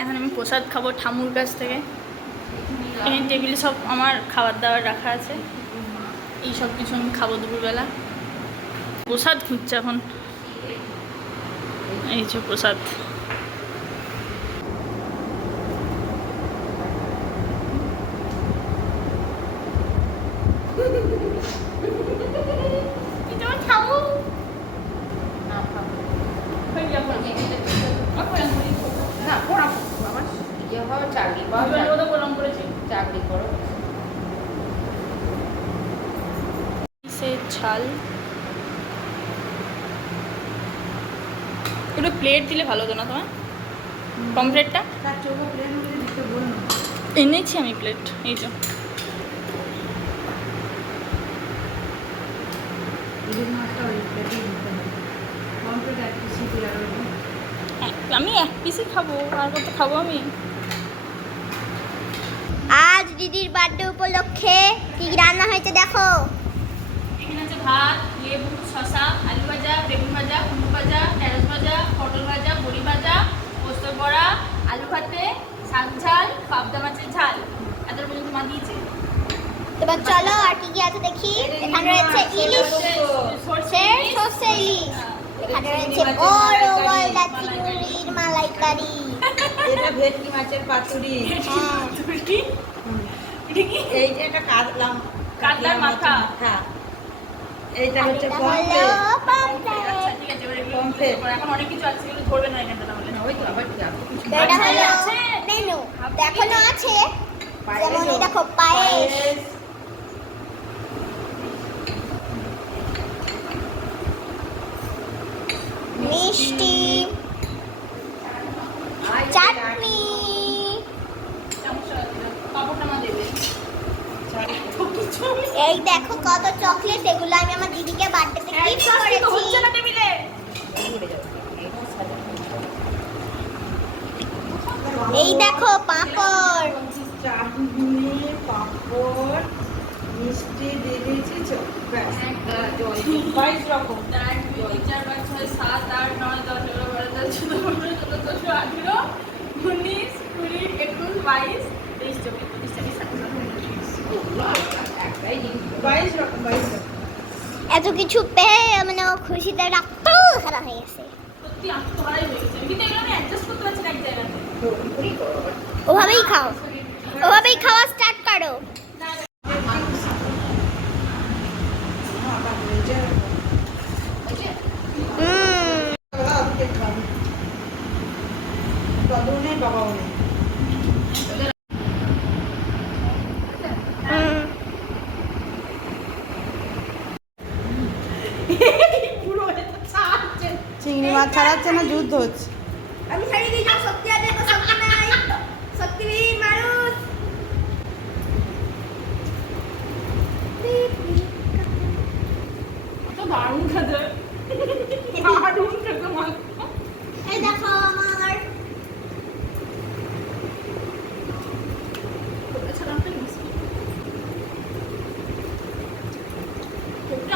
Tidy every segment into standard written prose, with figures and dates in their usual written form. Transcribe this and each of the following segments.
এখন আমি প্রসাদ খাবো ঠামুর কাছ থেকে। এখানে টেবিলে সব আমার খাবার দাবার রাখা আছে, এই সব কিছু আমি খাবো দুপুরবেলা। প্রসাদ খুঁজছে এখন, এই যে প্রসাদ। ঝাল একটু প্লেট দিলে ভালো হতো না তোমার? কমপ্লেটটা এনেছি আমি, প্লেট এই তো। আমি এক পিসই খাবো, আর কত খাবো আমি? আজ দিদির বার্থডে উপলক্ষে কি রান্না হয়েছে দেখো। এখানে আছে ভাত, লেবু, শসা, আলু ভাজা, বেগুন ভাজা, কুমড়ো ভাজা, ঢেঁড়স ভাজা, পটল ভাজা, বড়ি ভাজা, পোস্ত বড়া, আলু ভাতে, শাক ঝাল, পাবদা মাছের ঝাল। এত পর্যন্ত মা দিয়েছে। এবার চলো আর কি কি আছে দেখি। এখানে রয়েছে ইলিশ, সর্ষে ইলিশ। এখানে রয়েছে বড় গলদা চিংড়ির মালাইকারি। এটা ভেটকি মাছের পাতুরি। এই যে এটা কাতলার মাথা। এইটা হচ্ছে পমফ্রেট। আচ্ছা ঠিক আছে, এবার এগুলো এখন অনেক কিছু আছে, এগুলো ধরবে না এখানটা তাহলে। ওই তো আবার কি আছে? এটা হলো মেনু, এখনো আছে। যেমন এই দেখো পায়েস, মিষ্টি, চাটনি। পাপড়টা মা দেবে। এই দেখো কত চকলেট, এগুলো আমি আমার দিদিকে বার্থডেতে গিফট করেছি। এই দেখো পাঁপড়, চাটনি, পাঁপড়, মিষ্টি দিয়ে দিয়েছি। ব্যাস 22 রকম। 1 2 3 4 5 6 7 8 9 10 11 12 13 14 15 16 17 18 19 20 21 22 23 24 25 এত কিছু পেয়ে মানে খুশিতে রক্ত খারাপ হয়ে গেছে। সত্যি আত্মহারাই হয়ে গেছে, কিন্তু এগুলো আমি অ্যাডজাস্ট করতে পারছি না এক জায়গাতে। ওভাবেই খাও, ওভাবেই খাওয়া স্টার্ট করো। চিংড়ি মাছ ছাড়াচ্ছে না, যুদ্ধ হচ্ছে। আমি ছাড়িয়ে দিই, যাও সত্যি আছে তো সত্যি নাই, সত্যি মানুষ। তো দারুণ খেতে, দারুণ খেতে মাছ। এই দেখো আমার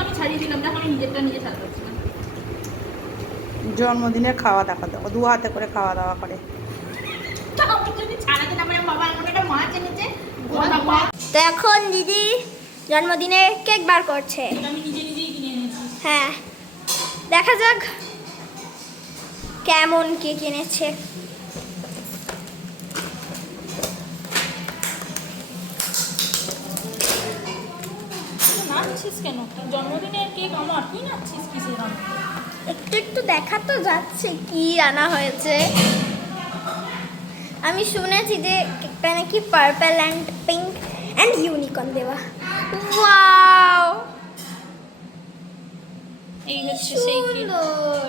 আমি ছাড়িয়ে দিলাম, দেখো আমি নিজেরটা নিজে ছাড়তে পারছি না। জন্মদিনের খাওয়া দেখা দাওয়া, 2 হাতে করে খাওয়া দাওয়া করে। তো এখন দিদি জন্মদিনে কেক বার করছে। আমি নিজে নিজেই কিনে এনেছি। হ্যাঁ, দেখা যাক কেমন কেক এনেছে। নাচছিস কেন? জন্মদিনের কেক আমার, তুই নাচছিস কিসের? একটু একটু দেখা তো যাচ্ছে কি আনা হয়েছে। আমি শুনেছি যে কেকটা নাকি purple and pink and unicorn দেওয়া। ওয়াও, এই হচ্ছে সেই কেক। সুন্দর।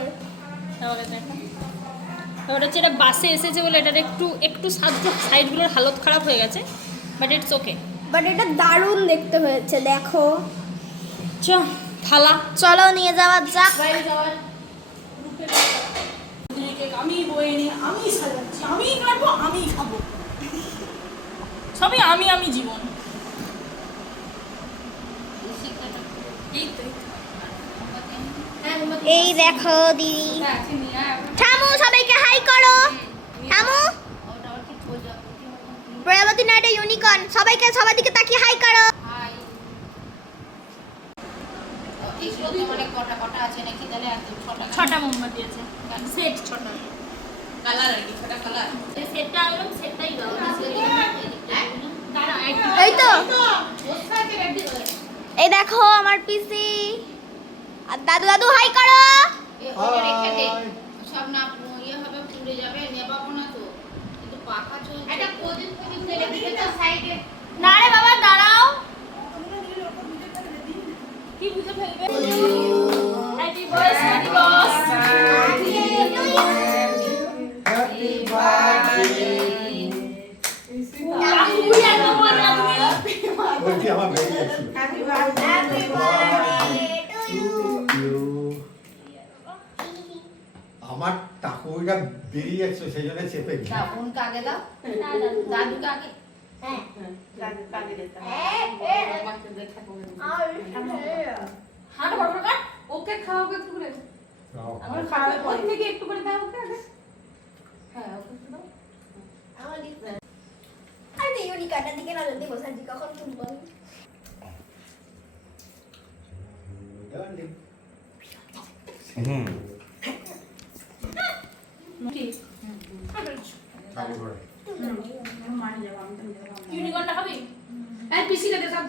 তাহলে দেখো, তাহলে হচ্ছে এটা বাসে এসেছে বলে এটার একটু একটু সাইডগুলোর হালত খারাপ হয়ে গেছে, বাট ইটস ওকে। বাট এটা দারুণ দেখতে হয়েছে, দেখো। চ থালা চলো নিয়ে যাওয়া যাক। বাইরে যাওয়ার কেক আমি বয়ে নিয়ে আমি সাজাচ্ছি, আমি কাটবো, আমি খাবো, সবই আমি আমি জীবন। এই তো এই দেখো দিদি, থাম করো আমু প্রজাপতি না এটা ইউনিকর্ন সবাইকে সবার দিকে তাকিয়ে হাই করো ছটা মোমবাতি আছে সেট ছটা কালার আর কি ছটা কালার এই সেটটা আনলাম সেটটাই দাও এই তো এই দেখো আমার পিসি আর দাদু দাদু হাই করো সব না ইয়ে হবে পুড়ে যাবে নেবাবো না তো কিন্তু পাখা চলছে এটা কোদিন ফেলে দিকে তো সাইডে না রে বাবা দাঁড়াও কি বুঝে ফেলবে হ্যাপি বার্থডে বস Happy birthday. তুই একদম বলে না তুমি বলছি আমার বেরিয়ে যাচ্ছে হ্যাপি বার্থডে আমার টাকুইটা বেরিয়ে যাচ্ছে সেই জন্য চেপে গেছে দাও বোনকে আগে দাও দাদুকে আগে হ্যাঁ কাকে দিতে হাত বড় বড় কাট ওকে খাওয়াবে একটু করে খাও, খাও। আমার খাওয়াবে পরে থেকে একটু করে দাও ওকে আগে হ্যাঁ ওকে একটু দাও আমার দিক আরে ইউনিকর্নের দিকে নজর দিয়ে বসে আছি কখন শুনবো দেওয়ান দিন। কি খাবো ঘরে। মারি যাবো আমি তো ইউনিকর্নটা খাবি এই পিসি লেগে সব